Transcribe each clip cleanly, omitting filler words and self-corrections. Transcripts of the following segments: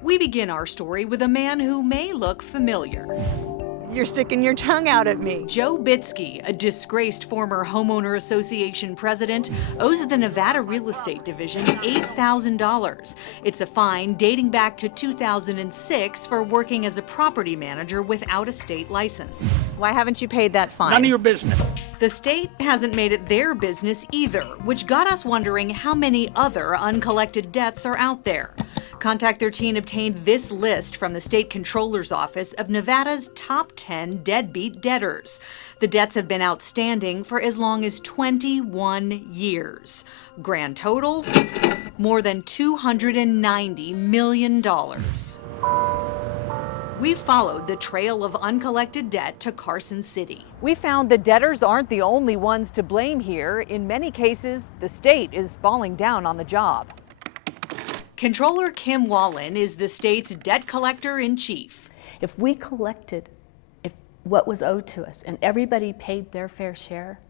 We begin our story with a man who may look familiar. You're sticking your tongue out at me. Joe Bitsky, a disgraced former homeowner association president, owes the Nevada real estate division $8,000. It's a fine dating back to 2006 for working as a property manager without a state license. Why haven't you paid that fine? None of your business. The state hasn't made it their business either, which got us wondering how many other uncollected debts are out there. Contact 13 obtained this list from the state controller's office of Nevada's top 10 deadbeat debtors. The debts have been outstanding for as long as 21 years. Grand total, more than $290 million. We followed the trail of uncollected debt to Carson City. We found the debtors aren't the only ones to blame here. In many cases, the state is falling down on the job. Controller Kim Wallen is the state's debt collector-in-chief. If we collected what was owed to us and everybody paid their fair share,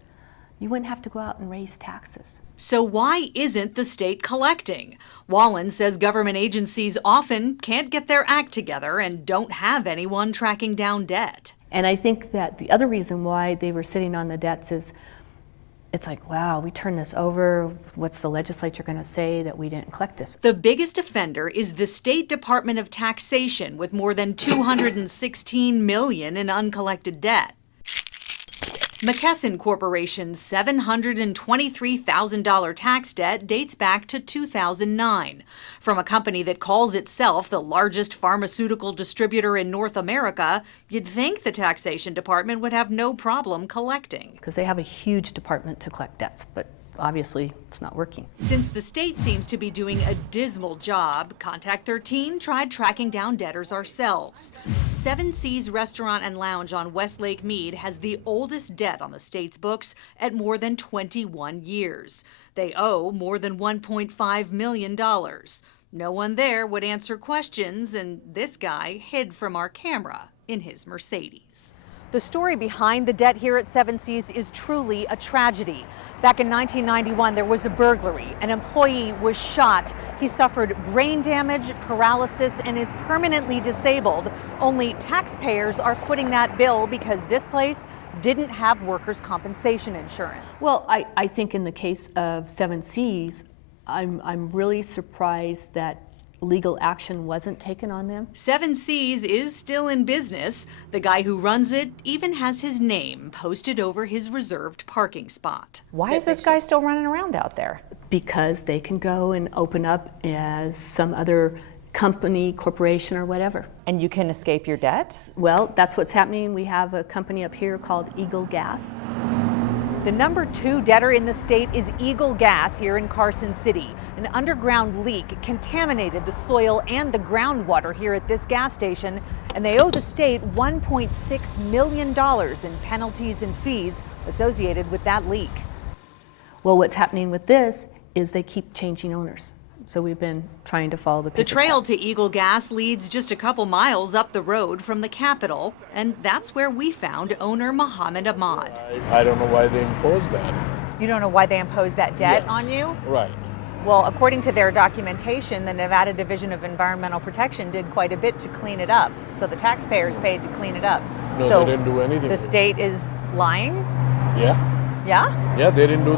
you wouldn't have to go out and raise taxes. So why isn't the state collecting? Wallen says government agencies often can't get their act together and don't have anyone tracking down debt. And I think that the other reason why they were sitting on the debts is it's like, wow, we turned this over. What's the legislature going to say that we didn't collect this? The biggest offender is the State Department of Taxation with more than $216 million in uncollected debt. McKesson Corporation's $723,000 tax debt dates back to 2009. From a company that calls itself the largest pharmaceutical distributor in North America, you'd think the taxation department would have no problem collecting. Because they have a huge department to collect debts, but obviously it's not working. Since the state seems to be doing a dismal job, Contact 13 tried tracking down debtors ourselves. Seven Seas Restaurant and Lounge on Westlake Mead has the oldest debt on the state's books at more than 21 years. They owe more than $1.5 million. No one there would answer questions, and this guy hid from our camera in his Mercedes. The story behind the debt here at Seven Seas is truly a tragedy. Back in 1991, there was a burglary. An employee was shot. He suffered brain damage, paralysis, and is permanently disabled. Only taxpayers are footing that bill because this place didn't have workers' compensation insurance. Well, I think in the case of Seven Seas, I'm really surprised that legal action wasn't taken on them. Seven Seas is still in business. The guy who runs it even has his name posted over his reserved parking spot. Why is this guy still running around out there? Because they can go and open up as some other company, corporation, or whatever. And you can escape your debt? Well, that's what's happening. We have a company up here called Eagle Gas. The number 2 debtor in the state is Eagle Gas here in Carson City. An underground leak contaminated the soil and the groundwater here at this gas station, and they owe the state $1.6 million in penalties and fees associated with that leak. Well, what's happening with this is they keep changing owners. So we've been trying to follow the paper trail to Eagle Gas leads just a couple miles up the road from the Capitol, and that's where we found owner Muhammad Ahmad. I don't know why they imposed that. You don't know why they imposed that debt Yes. on you? Right. Well, according to their documentation, the Nevada Division of Environmental Protection did quite a bit to clean it up. So the taxpayers paid to clean it up. No, so they didn't do anything. The state is lying? Yeah. Yeah? Yeah, they didn't do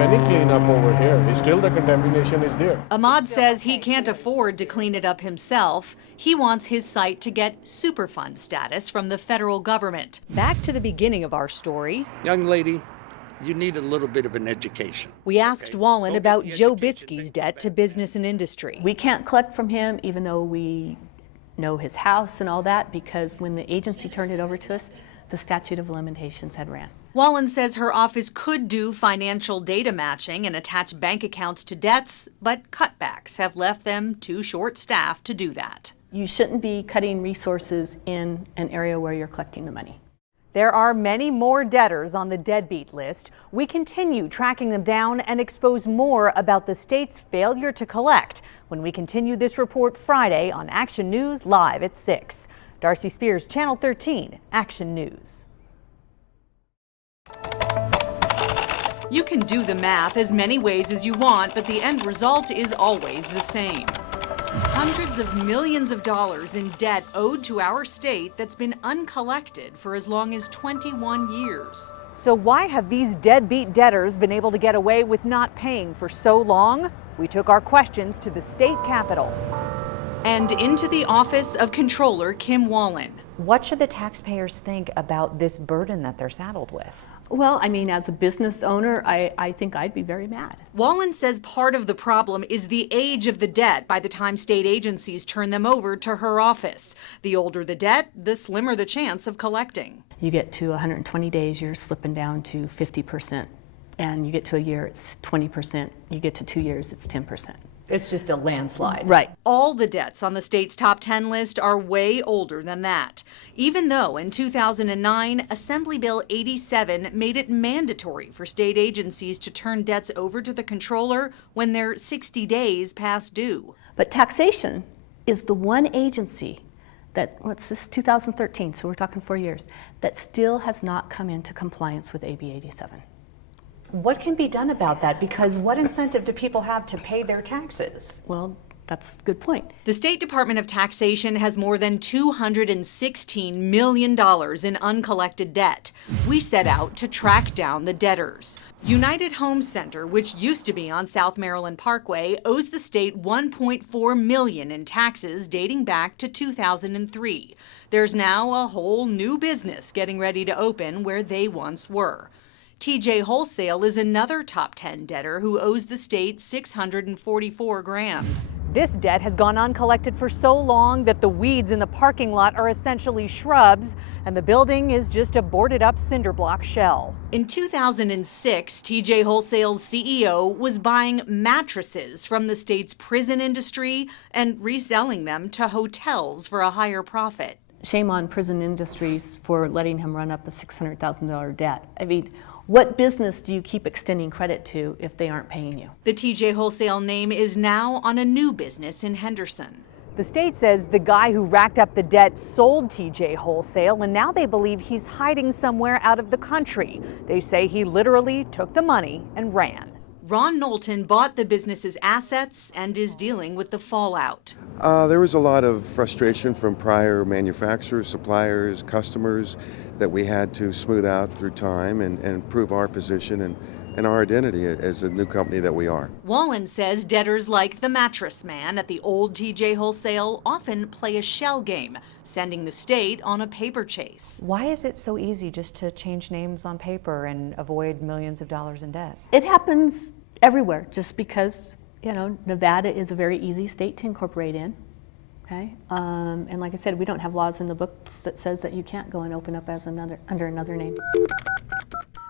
any cleanup over here. It's still the contamination is there. Ahmad says he can't afford to clean it up himself. He wants his site to get Superfund status from the federal government. Back to the beginning of our story. Young lady, you need a little bit of an education. We asked Wallen about Joe Bitsky's debt to business and industry. We can't collect from him even though we know his house and all that, because when the agency turned it over to us, the statute of limitations had ran. Wallen says her office could do financial data matching and attach bank accounts to debts, but cutbacks have left them too short-staffed to do that. You shouldn't be cutting resources in an area where you're collecting the money. There are many more debtors on the deadbeat list. We continue tracking them down and expose more about the state's failure to collect when we continue this report Friday on Action News Live at 6. Darcy Spears, Channel 13, Action News. You can do the math as many ways as you want, but the end result is always the same. Hundreds of millions of dollars in debt owed to our state that's been uncollected for as long as 21 years. So why have these deadbeat debtors been able to get away with not paying for so long? We took our questions to the state capitol. And into the office of Controller Kim Wallen. What should the taxpayers think about this burden that they're saddled with? Well, I mean, as a business owner, I think I'd be very mad. Wallen says part of the problem is the age of the debt by the time state agencies turn them over to her office. The older the debt, the slimmer the chance of collecting. You get to 120 days, you're slipping down to 50%. And you get to a year, it's 20%. You get to 2 years, it's 10%. It's just a landslide. Right. All the debts on the state's top 10 list are way older than that. Even though in 2009, Assembly Bill 87 made it mandatory for state agencies to turn debts over to the controller when they're 60 days past due. But taxation is the one agency that, what's this, 2013, so we're talking 4 years, that still has not come into compliance with AB 87. What can be done about that? Because what incentive do people have to pay their taxes? Well, that's a good point. The State Department of Taxation has more than $216 million in uncollected debt. We set out to track down the debtors. United Home Center, which used to be on South Maryland Parkway, owes the state $1.4 million in taxes dating back to 2003. There's now a whole new business getting ready to open where they once were. TJ Wholesale is another top 10 debtor who owes the state $644,000. This debt has gone uncollected for so long that the weeds in the parking lot are essentially shrubs, and the building is just a boarded up cinder block shell. In 2006, TJ Wholesale's CEO was buying mattresses from the state's prison industry and reselling them to hotels for a higher profit. Shame on prison industries for letting him run up a $600,000 debt. I mean, what business do you keep extending credit to if they aren't paying you? The TJ Wholesale name is now on a new business in Henderson. The state says the guy who racked up the debt sold TJ Wholesale, and now they believe he's hiding somewhere out of the country. They say he literally took the money and ran. Ron Knowlton bought the business's assets and is dealing with the fallout. There was a lot of frustration from prior manufacturers, suppliers, customers that we had to smooth out through time and improve our position and our identity as a new company that we are. Wallen says debtors like the mattress man at the old TJ Wholesale often play a shell game, sending the state on a paper chase. Why is it so easy just to change names on paper and avoid millions of dollars in debt? It happens everywhere just because, you know, Nevada is a very easy state to incorporate in. Okay? And like I said, we don't have laws in the books that says that you can't go and open up as under another name.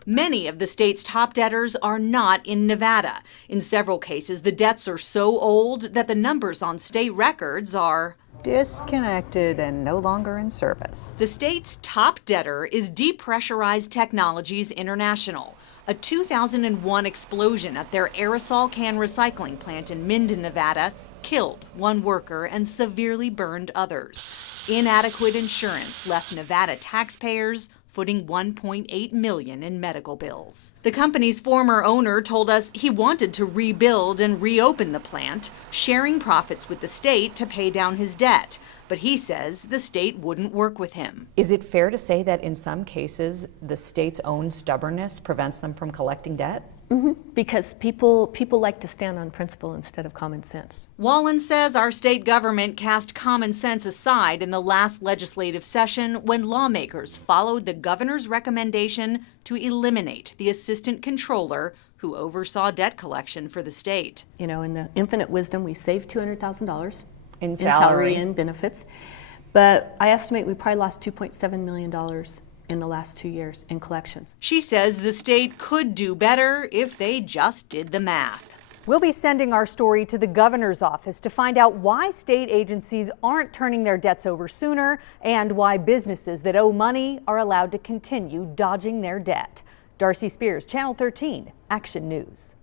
Many of the state's top debtors are not in Nevada. In several cases, the debts are so old that the numbers on state records are Disconnected and no longer in service. The state's top debtor is Depressurized Technologies International. A 2001 explosion at their aerosol can recycling plant in Minden, Nevada, killed one worker and severely burned others. Inadequate insurance left Nevada taxpayers footing $1.8 million in medical bills. The company's former owner told us he wanted to rebuild and reopen the plant, sharing profits with the state to pay down his debt. But he says the state wouldn't work with him. Is it fair to say that in some cases the state's own stubbornness prevents them from collecting debt? Mm-hmm. Because people like to stand on principle instead of common sense. Wallen says our state government cast common sense aside in the last legislative session when lawmakers followed the governor's recommendation to eliminate the assistant controller who oversaw debt collection for the state. You know, in the infinite wisdom, we saved $200,000 in salary and benefits. But I estimate we probably lost $2.7 million in the last 2 years in collections. She says the state could do better if they just did the math. We'll be sending our story to the governor's office to find out why state agencies aren't turning their debts over sooner and why businesses that owe money are allowed to continue dodging their debt. Darcy Spears, Channel 13, Action News.